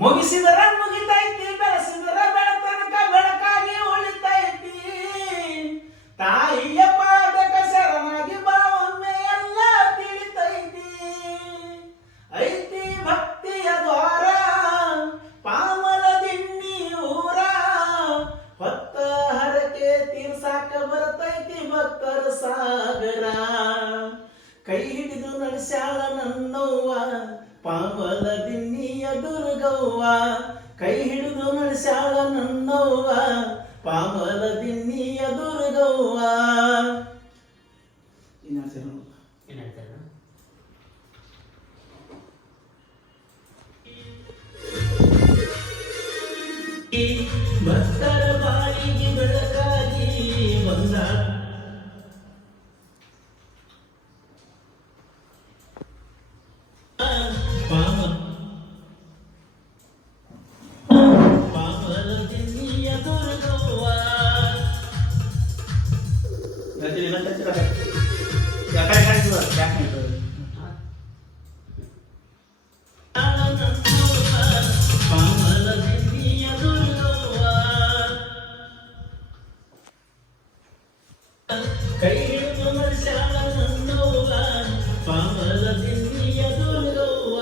ಮುಗಿಸಿದರ ಮುಗಿತೈತಿ, ಬೆಳೆಸಿದರ ಬೆಳತನಕ ಬೆಳಕಾಗಿ ಉಳಿತೈತಿ. ತಾಯಿಯ ಪಾದಕ ಶರಣಾಗಿ ಬಾವೊಮ್ಮೆ ಎಲ್ಲ ತಿಳಿತೈತಿ. ಐತಿ ಭಕ್ತಿಯ ದ್ವಾರ ಪಾಮಲದಿನ್ನಿ ಊರ, ಹೊತ್ತ ಹರಕೆ ತೀರ್ಸಾಕ ಬರ್ತೈತಿ ಭಕ್ತರ ಸಾಗರ. ಕೈ ಹಿಡಿದು ನಡೆಸ್ಯಾಳ ನನ್ನವ್ವ ಪಾಮಲದಿನ್ನಿಯ ದುರ್ಗವ್ವ, ಕೈ ಹಿಡಿದು ನಡೆಸ್ಯಾಳ ನನ್ನವ್ವ ಪಾಮಲದಿನ್ನಿಯ ದುರ್ಗವ್ವ. ಭಕ್ತರ ಬಾಳಿಗೆ ಬೆಳಕಾಗಿ ಬಂದ ಪಾಮಲದಿನ್ನಿಯ ದುರ್ಗವ್ವ. ಪಾಮಲದಿನ್ನಿಯ ದುರ್ಗವ್ವ, ಕೈ ಹಿಡಿದು ನಡೆಸ್ಯಾಳ ನನ್ನವ್ವ ಪಾಮಲದಿನ್ನಿಯ ದುರ್ಗವ್ವ.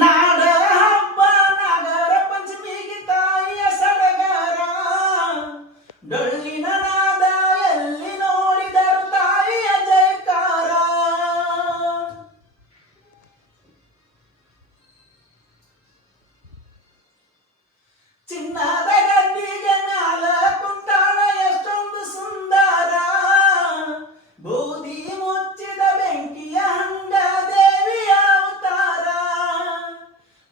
ನಾಡ ಹಬ್ಬ ನಾಗರ ಪಂಚಮಿಗೆ ತಾಯಿಯ ಸಡಗರ, ಡೊಳ್ಳಿನ ನಾದ ಎಲ್ಲಿ ನೋಡಿದರು ತಾಯಿಯ ಜಯಕಾರ. ಚಿನ್ನದ ಗದ್ದಿಗೆ ಮ್ಯಾಲ ಕುಂತಾಳ ಎಷ್ಟೊಂದು ಸುಂದರ, ಬೂದಿ ಮುಚ್ಚಿದ ಬೆಂಕಿಯ ಹಂಗ ದೇವಿಯ ಅವತಾರ.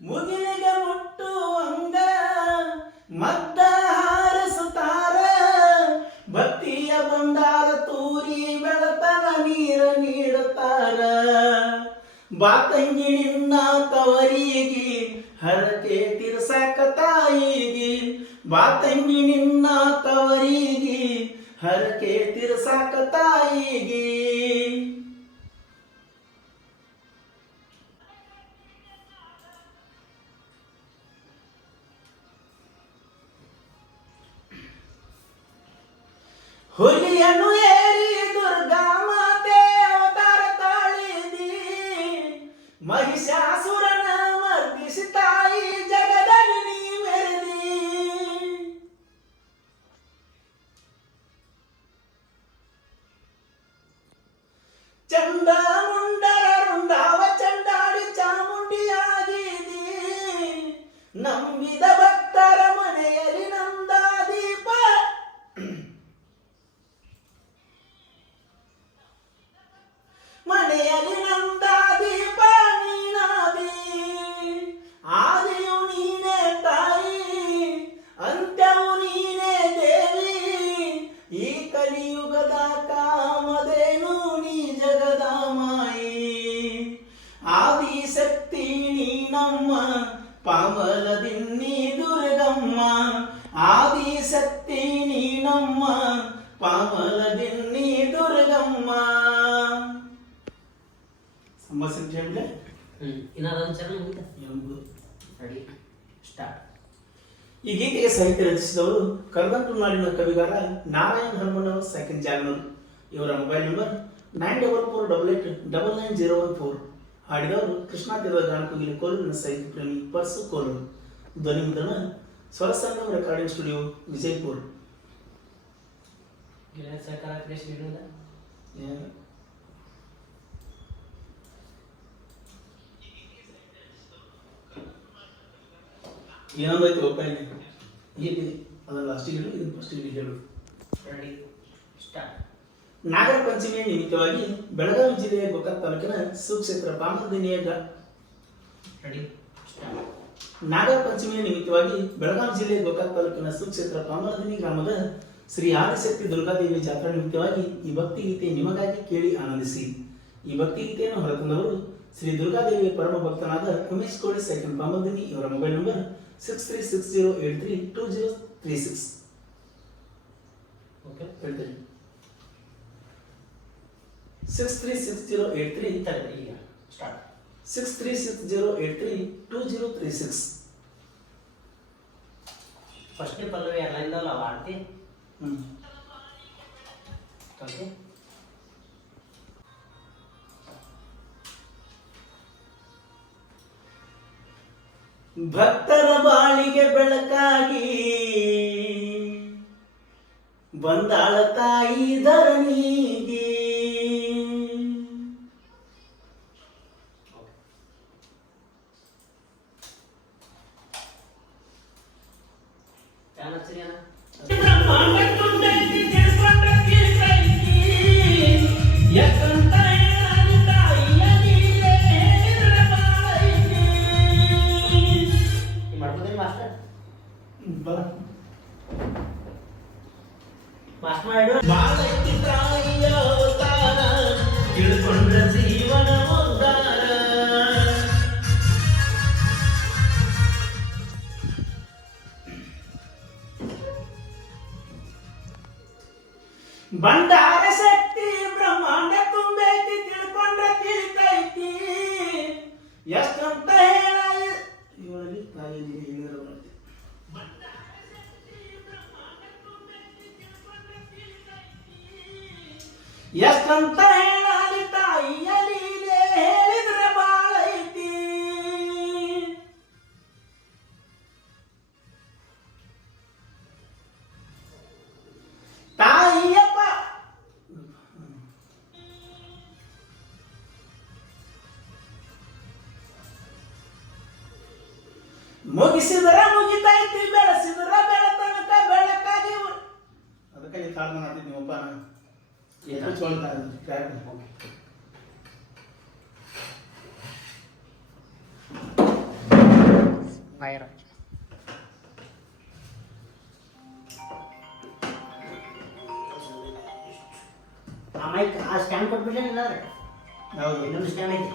ಮುಗಿಲಿಗೆ ಮುಟ್ಟುವಂಗ ಮದ್ದ ಹಾರಿಸುತ್ತಾರ, ಭಕ್ತಿಯ ಬಂದಾರ ತೂರಿ ಬೆಳತನ ನೀರ ನೀಡುತ್ತಾರ. ಬಾತಂಗಿ ನಿನ್ನ ತವರಿಗೆ ಹರಕೆ ತೀರ್ಸಾಕ ತಾಯಿಗೆ, ಬಾತಂಗಿ ನಿನ್ನ ತವರಿಗೆ ಹರಕೆ ತೀರ್ಸಾಕ ತಾಯಿಗೆ. ಹುಲಿಯನ್ನು ಏರಿ ದುರ್ಗಾ ಮಾತೆ ಅವತಾರ ತಾಳಿದಿ, ಮಹಿಷಾಸುರನ ಮರ್ದಿಸಿ ತಾಯಿ ಜಗದಲ್ಲಿ ನೀ ಮೆರೆದಿ. ಚಂದ ಮುಂಡರ ರುಂಡಾವ ಚಂಡಾಡಿ ಚಾಮುಂಡಿಯಾಗಿದಿ, ನಂಬಿದ ಭಕ್ತರ ಮನೆಯಲ್ಲಿ ನಂದ ದೀಪ. ಮನೆಯಲ್ಲಿ ನಂದ ದೀಪ ನೀನಾದಿ, ಆದಿಯು ನೀನೇ ತಾಯಿ ಅಂತ್ಯವು ನೀನೇ ದೇವಿ. ಈ ಕಲಿಯುಗದ ಕಾಮಧೇನು ನೀ ಜಗದ ಮಾಯಿ, ಆದಿಶಕ್ತಿ ನೀ ನಮ್ಮ ಪಾಮಲದಿನ್ನಿ ದುರ್ಗಮ್ಮ, ಆದಿಶಕ್ತಿ ನೀ ನಮ್ಮ ಪಾಮಲದಿನ್ನಿ ದುರ್ಗಮ್ಮ. ಈ ಗೀತೆಗೆ ಸಾಹಿತ್ಯ ರಚಿಸಿದವರು ಕರದಂಟು ನಾಡಿನ ಕವಿಗಾರ ನಾರಾಯಣ ಹನುಮನವರು ಸೆಕೆಂಡ್ ಜಾಗನೂರು. ಇವರ ಮೊಬೈಲ್ ನಂಬರ್ 9448889014. ಹಾಡಿದವರು ಕೃಷ್ಣಾ ತೀರದ ಗಾನಕೋಗಿಲೆ ಕೋಲೂರಿನ ಸಾಹಿತ್ಯ ಪ್ರೇಮಿ ಪರ್ಸು ಕೋಲೂರು. ಧ್ವನಿ ಮುದ್ರಣ ಸ್ವರಸಂಗಮ ರೆಕಾರ್ಡಿಂಗ್ ಸ್ಟುಡಿಯೋ ವಿಜಯಪುರ. ಏನಂದೈತಿ ಒಪ್ಪಾಯಿಗೆ ಇಲ್ಲಿ ಅದನ್ನ ಲಾಸ್ಟಿಗೆ ಹೇಳು, ಇದನ್ನು ಫಸ್ಟಿಗೆ ಹೇಳು. ನಾಗರ ಪಂಚಮಿಯ ನಿಮಿತ್ತವಾಗಿ ಬೆಳಗಾವಿ ಜಿಲ್ಲೆಯ ಗೋಕಾಕ್ ತಾಲೂಕಿನ ಸುಕ್ಷೇತ್ರ ಪಾಮಲದಿನ್ನಿಯ ನಾಗರ ಪಂಚಮಿಯ ನಿಮಿತ್ತವಾಗಿ ಬೆಳಗಾವಿ ಜಿಲ್ಲೆಯ ಗೋಕಾಕ್ ತಾಲೂಕಿನ ಸುಕ್ಷೇತ್ರ ಪಾಮಲದಿನ್ನಿ ಗ್ರಾಮದ ಶ್ರೀ ಆದಿಶಕ್ತಿ ದುರ್ಗಾದೇವಿ ಜಾತ್ರಾ ನಿಮಿತ್ತವಾಗಿ ಈ ಭಕ್ತಿ ಗೀತೆ ನಿಮಗಾಗಿ ಕೇಳಿ ಆನಂದಿಸಿ. ಈ ಭಕ್ತಿ ಗೀತೆಯನ್ನು ಹೊರತಂದವರು ಶ್ರೀ ದುರ್ಗಾದೇವಿಯ ಪರಮ ಭಕ್ತನಾದ ಉಮೇಶ್ ಕೋಡಿ ಸೆಕೆಂಡ್ ಪಾಮಲದಿನ್ನಿ. ಇವರ ಮೊಬೈಲ್ ನಂಬರ್ 6360832036. ಓಕೆ ಹೇಳ್ತೇನೆ. 636083 ಈಗ ಸ್ಟಾರ್ಟ್. 6360832036. ಫಸ್ಟ್ನೇ ಪಲ್ಲವಿ ಎರಡೈದಲ್ಲ ಆಡ್ತಿ ಓಕೆ. ಭಕ್ತರ ಬಾಳಿಗೆ ಬೆಳಕಾಗಿ ಬಂದಾಳ ತಾಯಿ ಧರಣಿಗೆ. ಯಾನ್ ಹಚ್ಚಿರಿ ಅಣ್ಣ? ಮಾಡ್ಕೋತೀನಿ ಮಾಸ್ಟರ್. ಮಾಸ್ಟರ್ ಮಾಡು. ಬಾಳೈತಿ ತಾಯಿಯ ಅವತಾರ, ತಿಳ್ಕೊಂಡ್ರ ಜೀವನ ಉದ್ಧಾರ. ಭಂಡಾರ ಶಕ್ತಿ ಬ್ರಹ್ಮಾಂಡ ತುಂಬೈತಿ, ತಿಳ್ಕೊಂಡ್ರ ತಿಳಿತೈತಿ. ಎಷ್ಟಂತ ಹೇಳ ಇವಳಲ್ಲಿ ತಾಯಿ ಹೇಳಿರೋ ಎಷ್ಟಂತ ಹೇಳಲಿ ತಾಯಿಯ ಲೀಲೆ, ಹೇಳಿದ್ರೆ ಬಾಳೈತಿ. ತಾಯಿಯಪ್ಪ ಮುಗಿಸಿದ್ರ ಮುಗಿತೈತಿ, ಬೆಳೆಸಿದ್ರ ಬೆಳತನಕ ಬೆಳಕಾಗಿ. ಅದಕ್ಕೆ ಈ ತಾಳ್ಮ ಮಾಡ್ತಿದ್ ನೀವಪ್ಪ ಫೈರ್ ಆ ಮೈಕ್ ಆ ಸ್ಟ್ಯಾಂಡ್ ಕೊಟ್ಬಿಟ್ಟೆ ಇಲ್ಲ. ಹೌದು ಇನ್ನೊಂದು ಸ್ಟ್ಯಾಂಡ್ ಐತಿ.